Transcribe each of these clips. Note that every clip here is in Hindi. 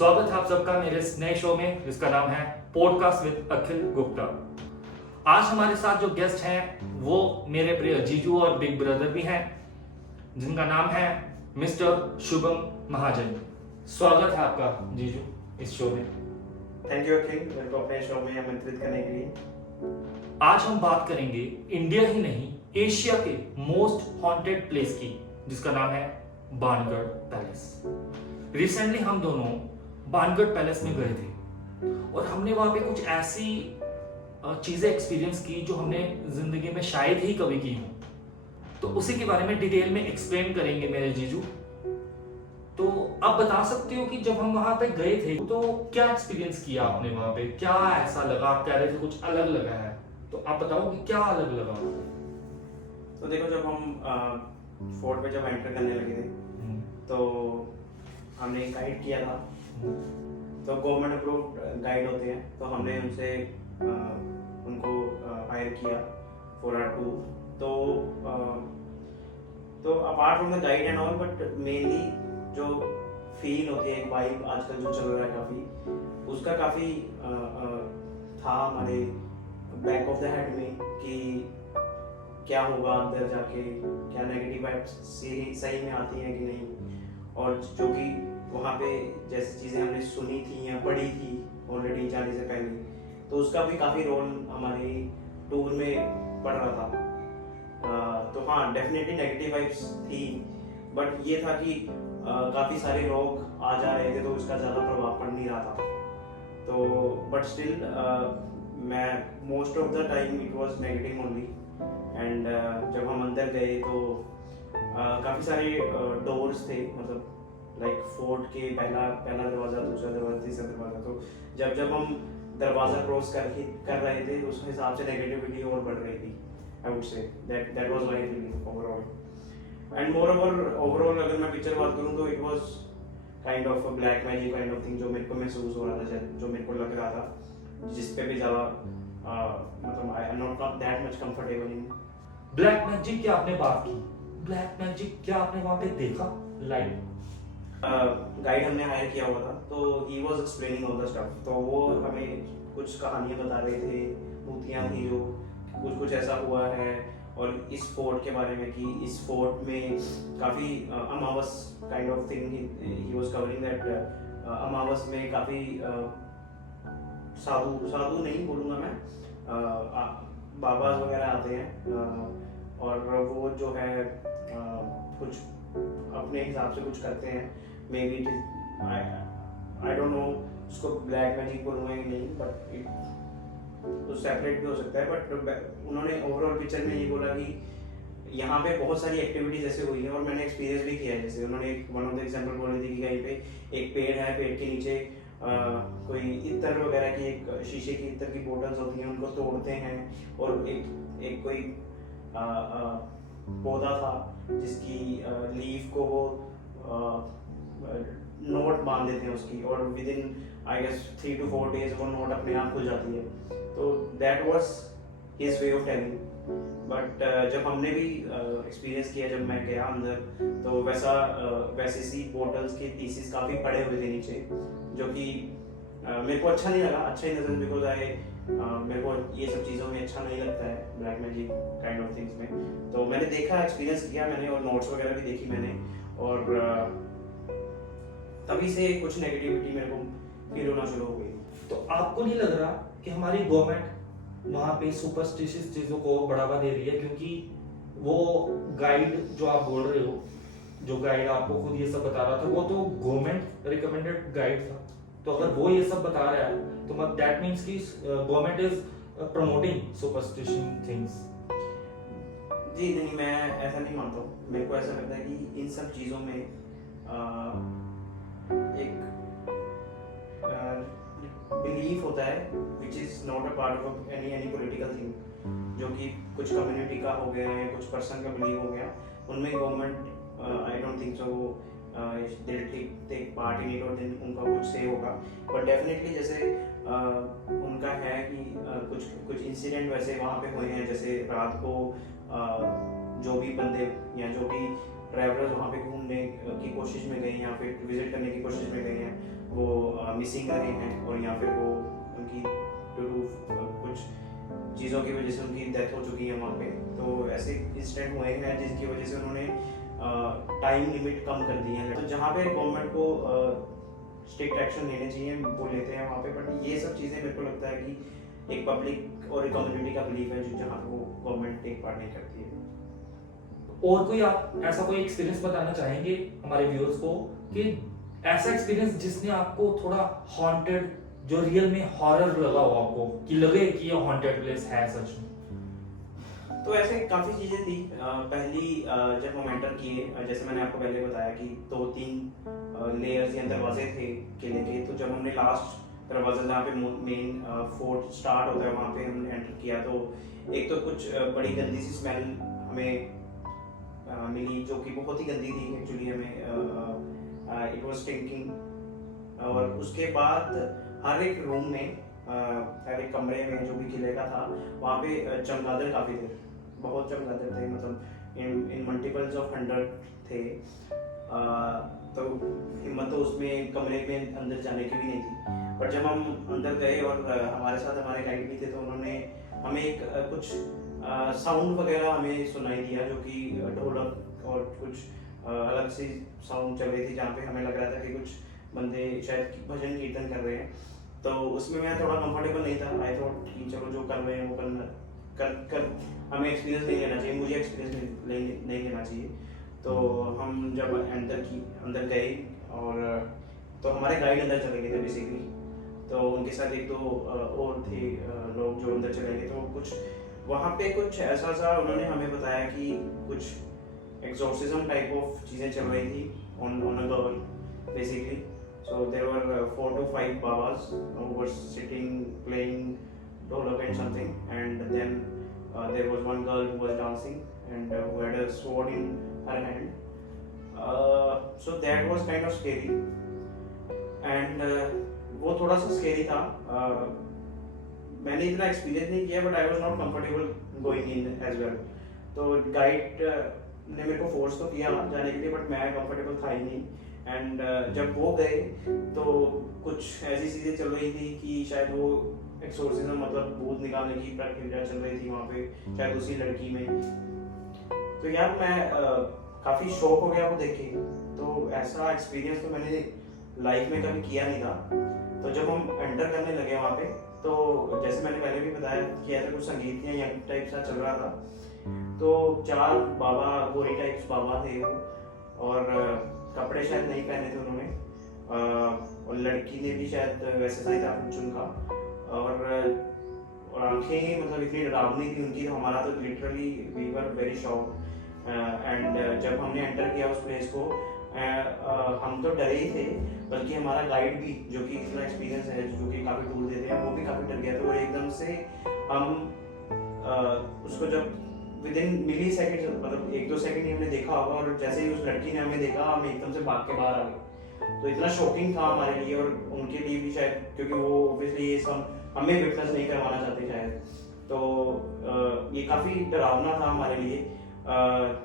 स्वागत है आप सबका मेरे इस नए शो में जिसका नाम है पॉडकास्ट विद अखिल गुप्ता। आज हमारे साथ जो गेस्ट हैं वो मेरे प्रिय जीजू और बिग ब्रदर भी हैं जिनका नाम है मिस्टर शुभम महाजन। स्वागत है आपका जीजू इस शो में। थैंक यू अखिल, मेरे को अपने शो में आमंत्रित करने के लिए। आज हम बात करेंगे इंडिया ही नहीं एशिया के मोस्ट हॉन्टेड प्लेस की जिसका नाम है बाणगढ़ पैलेस। रिसेंटली हम दोनों बाणगढ़ पैलेस में गए थे और हमने वहां पे कुछ ऐसी चीजें एक्सपीरियंस की जो हमने जिंदगी में शायद ही कभी की हो। तो उसी के बारे में डिटेल में एक्सप्लेन करेंगे मेरे जीजू। तो आप बता सकते हो कि जब हम वहां पे गए थे तो क्या एक्सपीरियंस किया आपने वहां पे, क्या ऐसा लगा? आप कह रहे थे कुछ अलग लगा है, तो आप बताओ कि क्या अलग लगा? तो देखो, जब हम फोर्ट पे जब एंटर करने लगे थे तो हमने गाइड किया था। तो गवर्नमेंट अप्रूव्ड गाइड होते हैं, तो हमने उनसे उनको हायर किया फॉर आवर टूर। तो apart from the guide and all, but mainly जो फील होती है, एक वाइब आजकल जो चल रहा है काफ़ी, उसका काफ़ी था हमारे बैक ऑफ द हेड में कि क्या होगा अंदर जाके, क्या नेगेटिव वाइब्स सही में आती हैं कि नहीं। और जो कि वहाँ पे जैसी चीज़ें हमने सुनी थी या पढ़ी थी ऑलरेडी जाने से पहले, तो उसका भी काफ़ी रोल हमारे टूर में पड़ रहा था। तो हाँ, डेफिनेटली नेगेटिव वाइब्स थी, बट ये था कि काफ़ी सारे लोग आ जा रहे थे तो उसका ज़्यादा प्रभाव पड़ नहीं रहा था। तो बट स्टिल मैं most of the time it was negative only. And जब हम अंदर गए तो काफ़ी सारे डोर्स थे, मतलब लाइक फोर्ट के पहला दरवाज़ा, दूसरा दरवाज़ा, तीसरा दरवाज़ा। तो जब हम दरवाज़ा क्रॉस कर रहे थे उस हिसाब से नेगेटिविटी और बढ़ रही थी। I would say that was my feeling overall. And more overall अगर मैं पिक्चर बात करूँ तो it was kind of a black magic kind of thing, जो मेरे को महसूस हो रहा था, जो मेरे को लग रहा था, जिस पे भी ज़्यादा मतलब I am not that much comfortable in. Black magic की आपने बात की, ब्लैक मैजिक क्या आपने वहां पे देखा लाइव? गाइड हमने हायर किया हुआ था, तो he was explaining all the stuff. तो वो हमें कुछ कहानियां बता रहे थे, मूर्तियां थी जो कुछ ऐसा हुआ है, और इस फोर्ट के बारे में कि इस फोर्ट में काफ़ी अमावस kind of thing he was covering that. अमावस में काफ़ी साधु नहीं बोलूँगा मैं, बाबा वगैरह आते हैं, और वो जो है कुछ अपने हिसाब से कुछ करते हैं। Maybe I don't know उसको ब्लैक मैजिक बोलूँगा या नहीं, बट इट तो सेपरेट भी हो सकता है। बट उन्होंने ओवरऑल पिक्चर में ये बोला कि यहाँ पे बहुत सारी एक्टिविटीज ऐसे हुई हैं, और मैंने एक्सपीरियंस भी किया है। जैसे उन्होंने वन ऑफ द एग्जांपल बोली थी कि कहीं पे एक पेड़ है, पेड़ के नीचे कोई इत्र वगैरह की, एक शीशे की इत्र की बोतल्स होती हैं, उनको तोड़ते हैं, और एक कोई पौधा था जिसकी लीफ को वो नोट बांध देते हैं उसकी, और within I guess 3 to 4 days वो नोट अपने आप खुल जाती है। तो that was his way of telling. But जब हमने भी एक्सपीरियंस किया, जब मैं गया अंदर, तो वैसे सी बोटल्स के पीसेस काफ़ी पड़े हुए थे नीचे, जो कि मेरे को अच्छा नहीं लगा। अच्छा इन द सेंस बिकॉज मेरे को ये सब चीज़ों में अच्छा नहीं लगता है, black magic kind of things में। तो मैंने देखा, एक्सपीरियंस किया मैंने, और नोट्स वगैरह भी देखी मैंने, और तभी से कुछ नेगेटिविटी मेरे को फील होना शुरू हो गई। तो आपको नहीं लग रहा कि हमारी गवर्नमेंट वहाँ पे सुपरस्टिशियस चीज़ों को बढ़ावा दे रही है? क्योंकि वो गाइड जो आप बोल रहे हो, जो गाइड आपको खुद ये सब बता रहा था, वो तो गवर्नमेंट रिकमेंडेड गाइड था। तो अगर वो ये सब बता रहा है तो दैट मीन्स कि government is promoting superstition things. जी नहीं, मैं ऐसा नहीं मानता हूँ। मेरे को ऐसा लगता है कि इन सब चीज़ों में एक बिलीफ होता है which is not a part of any political thing, जो कि कुछ कम्युनिटी का हो गया है, कुछ पर्सन का बिलीव हो गया, उनमें government I don't think so they'll take part in it, और then उनका कुछ से होगा। बट डेफिनेटली जैसे उनका है कि कुछ इंसिडेंट वैसे वहाँ पे हुए हैं, जैसे रात को जो भी बंदे या जो भी ट्रैवलर्स वहाँ पे घूमने की कोशिश में गए हैं या फिर विजिट करने की कोशिश में गए हैं, वो मिसिंग रहे हैं, और या फिर वो उनकी कुछ चीज़ों की वजह से उनकी डेथ हो चुकी है वहाँ पे। तो ऐसे इंसिडेंट हुए हैं जिसकी वजह से उन्होंने टाइम लिमिट कम कर दी है। तो जहाँ पे गवर्नमेंट को स्ट्रिक्ट एक्शन लेने चाहिए वो लेते हैं वहाँ पे, बट ये सब चीज़ें मेरे को लगता है कि एक पब्लिक और एक कम्युनिटी का बिलीव है जो जहाँ पे वो गवर्नमेंट टेक पार्ट नहीं करती है। और कोई आप ऐसा कोई एक्सपीरियंस बताना चाहेंगे हमारे व्यूअर्स को कि ऐसा एक्सपीरियंस जिसने आपको थोड़ा हॉन्टेड, जो रियल में हॉरर लगा हो आपको, कि लगे कि ये हॉन्टेड प्लेस है सच में? तो ऐसे काफ़ी चीज़ें थी। पहली जब हम एंटर किए, जैसे मैंने आपको पहले बताया कि 2-3 लेयर्स या दरवाजे थे किले के। तो जब हमने लास्ट दरवाजा जहाँ पे मेन फोर्ट स्टार्ट होता है वहाँ पे हमने एंटर किया, तो एक तो कुछ बड़ी गंदी सी स्मेल हमें मिली, जो कि बहुत ही गंदी थी एक्चुअली। हमें इट वाज स्टिंकिंग। और उसके बाद हर एक रूम में, हर एक कमरे में जो भी किले का था वहाँ पे चमगादड़ काफ़ी थे, बहुत चमगादड़ थे, मतलब इन मल्टीपल्स ऑफ 100 थे। तो हिम्मत तो उसमें कमरे में अंदर जाने की भी नहीं थी। पर जब हम अंदर गए और हमारे साथ हमारे गाइड भी थे, तो उन्होंने हमें एक कुछ साउंड वगैरह हमें सुनाई दिया, जो कि ढोलक और कुछ अलग सी साउंड चल रही थी, जहाँ पे हमें लग रहा था कि कुछ बंदे शायद भजन कीर्तन कर रहे हैं। तो उसमें मैं थोड़ा कंफर्टेबल नहीं था। आई थॉट कि चलो जो कर रहे हैं वो कर हमें एक्सपीरियंस नहीं लेना चाहिए, मुझे एक्सपीरियंस नहीं लेना चाहिए। तो हम जब अंदर गए और तो हमारे गाइड अंदर चले गए थे बेसिकली। तो उनके साथ एक दो और थे लोग जो अंदर चले गए। तो कुछ वहाँ पे कुछ ऐसा सा उन्होंने हमें बताया कि कुछ एक्सोर्सिज्म टाइप ऑफ चीज़ें चल रही थी on a girl basically. So there were 4 to 5 babas who were sitting playing dholak and something, and then there was one girl who was dancing and who had a sword in her hand. So that was kind of scary, and वो थोड़ा सा scary था। मैंने इतना एक्सपीरियंस नहीं किया, but I was not comfortable going in as well. तो गाइड ने मेरे को फोर्स तो किया जाने के लिए, बट मैं कंफर्टेबल था ही नहीं। एंड जब वो गए तो कुछ ऐसी चीज़ें चल रही थी कि शायद वो एक्सोर्सिज्म, मतलब भूत निकालने की प्रक्रिया चल रही थी वहाँ पे, शायद उसी लड़की में। तो यार मैं काफ़ी शॉक हो गया वो देख के। तो ऐसा एक्सपीरियंस तो मैंने लाइफ में कभी किया नहीं था। तो जब हम एंटर करने लगे वहाँ पे, तो जैसे मैंने पहले भी बताया कि ऐसा कुछ संगीत या यंग टाइप सा चल रहा था। तो 4 बाबा, गोरी टाइप्स बाबा थे वो, और कपड़े शायद नहीं पहने थे उन्होंने, और लड़की ने भी शायद वैसे सा ही था कुछ उनका, और आंखें मतलब इतनी डरावनी थी उनकी। तो हमारा तो literally we were very shocked. And जब हमने एंटर किया उस प्लेस को, हम तो डरे ही थे, बल्कि हमारा गाइड भी, जो कि इतना एक्सपीरियंस है, जो कि काफ़ी टूर देते हैं, वो भी काफ़ी डर गया था। और एकदम से हम उसको जब विदिन मिली सेकेंड, मतलब 1-2 सेकंड ही हमने देखा होगा, और जैसे ही उस लड़की ने हमें देखा, हम एकदम से भाग के बाहर आ गए। तो इतना शॉकिंग था हमारे लिए और उनके लिए भी शायद, क्योंकि वो ऑब्वियसली ये सब हमें विटनेस नहीं करवाना चाहते शायद। तो ये काफ़ी डरावना था हमारे लिए,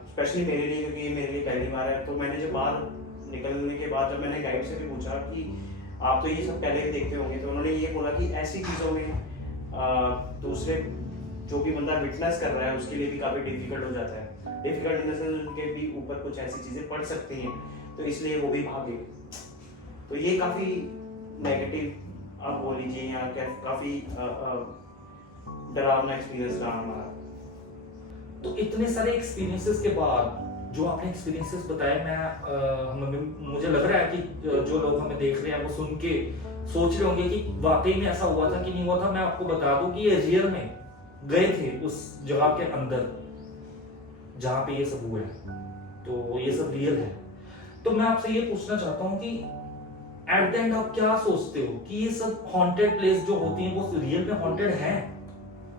स्पेशली मेरे लिए, क्योंकि ये मेरे लिए पहली बार है। तो मैंने जब बाहर निकलने के बाद जब मैंने गाइड से भी पूछा कि आप तो ये सब पहले देखते होंगे, तो उन्होंने ये बोला कि ऐसी चीज़ों में दूसरे जो भी बंदा विटनेस कर रहा है उसके लिए भी काफ़ी डिफिकल्ट हो जाता है। डिफिकल्ट इन द सेंस उनके भी ऊपर कुछ ऐसी चीज़ें पड़ सकती हैं, तो इसलिए वो भी भागे। तो ये काफ़ी नेगेटिव आप बोल लीजिए, या काफ़ी डरावना एक्सपीरियंस रहा हमारा। तो इतने सारे एक्सपीरियंसेस के बाद जो आपने एक्सपीरियंसेस बताए, मुझे लग रहा है कि जो लोग हमें देख रहे हैं वो सुन के सोच रहे होंगे कि वाकई में ऐसा हुआ था कि नहीं हुआ था। मैं आपको बता दूं कि ये रियल में गए थे उस जगह के अंदर जहां पे ये सब हुआ है, तो ये सब रियल है। तो मैं आपसे ये पूछना चाहता हूँ कि एट द एंड आप क्या सोचते हो कि ये सब हॉन्टेड प्लेस जो होती हैं वो रियल में हॉन्टेड हैं?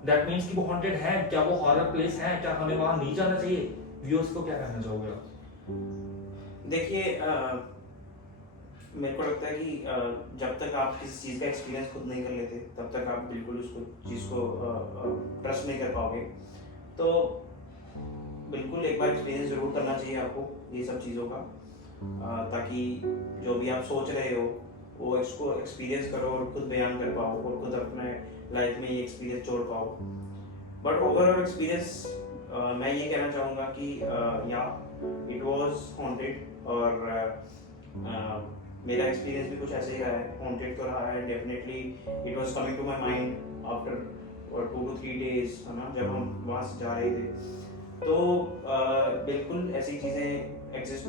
दैट मीन्स कि वो हॉन्टेड है, क्या वो हॉरर प्लेस है, क्या हमें वहां नहीं जाना चाहिए? व्यूअर्स को क्या कहना चाहोगे आप? देखिए, मेरे को लगता है कि जब तक आप किसी चीज़ का एक्सपीरियंस खुद नहीं कर लेते, तब तक आप बिल्कुल उसको चीज़ को ट्रस्ट नहीं कर पाओगे। तो बिल्कुल एक बार एक्सपीरियंस ज़रूर करना चाहिए आपको ये सब चीज़ों का, ताकि जो भी आप सोच रहे हो वो इसको एक्सपीरियंस करो और खुद बयान कर पाओ और खुद अपने लाइफ में ये एक्सपीरियंस जोड़ पाओ। बट ओवरऑल एक्सपीरियंस मैं ये कहना चाहूँगा कि या इट वाज हॉन्टेड, और मेरा एक्सपीरियंस भी कुछ ऐसे ही रहा है, हॉन्टेड तो रहा है definitely. It was coming to my mind after 2 to 3 days, है ना, जब हम वहाँ से जा रहे थे। तो बिल्कुल ऐसी चीज़ें एग्जिस्ट,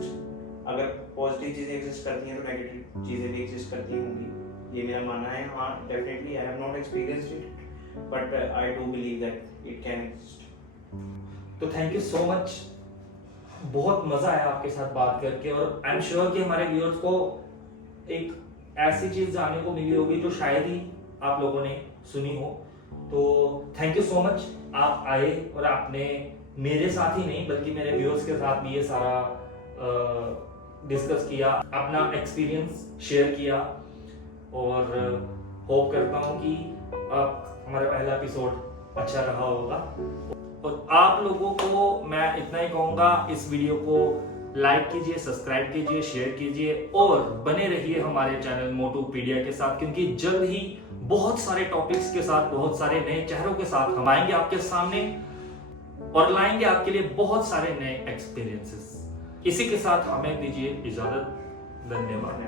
अगर पॉजिटिव चीज़ें एग्जिस्ट करती हैं तो नेगेटिव चीज़ें भी एग्जिस्ट करती होंगी, ये मेरा मानना है। हाँ definitely I have not experienced it, but I do believe that it can exist. तो थैंक यू सो मच, बहुत मजा आया आपके साथ बात करके, और आई एम श्योर कि हमारे व्यूअर्स को एक ऐसी चीज जानने को मिली होगी जो शायद ही आप लोगों ने सुनी हो। तो थैंक यू सो मच, आप आए और आपने मेरे साथ ही नहीं बल्कि मेरे व्यूअर्स के साथ भी ये सारा डिस्कस किया, अपना एक्सपीरियंस शेयर किया, और होप करता हूँ कि हमारा पहला एपिसोड अच्छा रहा होगा। और आप लोगों को मैं इतना ही कहूंगा, इस वीडियो को लाइक कीजिए, सब्सक्राइब कीजिए, शेयर कीजिए, और बने रहिए हमारे चैनल मोटूपीडिया के साथ, क्योंकि जल्द ही बहुत सारे टॉपिक्स के साथ, बहुत सारे नए चेहरों के साथ हम आएंगे आपके सामने और लाएंगे आपके लिए बहुत सारे नए एक्सपीरियंसेस। इसी के साथ हमें दीजिए इजाजत। धन्यवाद।